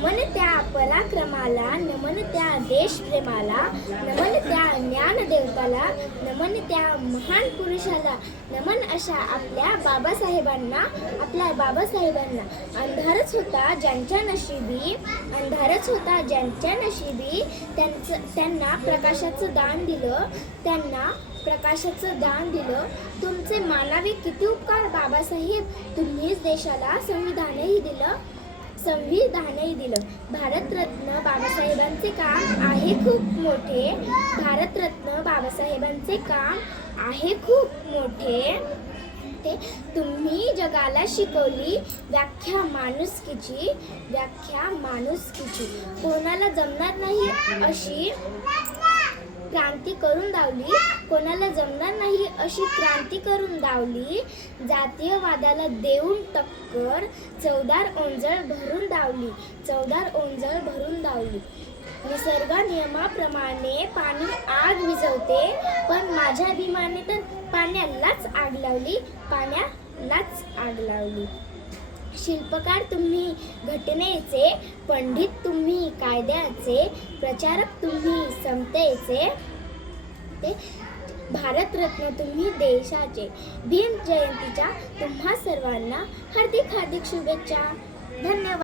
नमन त्या पराक्रमाला, नमन त्या देशप्रेमाला, नमन त्या ज्ञानदेवताला, नमन त्या महान पुरुषाला, नमन अशा आपल्या बाबासाहेबांना. अंधारच होता ज्यांच्या नशिबी, अंधारच होता ज्यांच्या नशिबी, त्यांना प्रकाशाचं दान दिलं, त्यांना प्रकाशाचं दान दिलं. तुमचे मानावे किती उपकार बाबासाहेब, तुम्हीच देशाला संविधानही दिलं. भारतरत्न बाबासाहेबांचे काम आहे खूप मोठे, भारतरत्न बाबासाहेबांचे काम आहे खूप मोठे. ते तुम्ही जगाला शिकवली व्याख्या माणुसकीची, कोणाला जमणार नाही अशी क्रांती करून दावली, कोणाला जमणार नाही अशी क्रांती करून दावली. जातीयवादाला देऊन टक्कर, चवदार ओंजळ भरून दावली. निसर्ग नियमाप्रमाणे पाणी आग विझवते, पण माझ्या अभिमाने तर पाण्यालाच आग लावली. शिल्पकार तुम्ही घटनेचे, पंडित तुम्ही कायद्याचे, प्रचारक तुम्ही समतेचे. ते भारतरत्न तुम्ही देशाचे. भीम जयंतीच्या तुम्हा सर्वांना हार्दिक शुभेच्छा. धन्यवाद.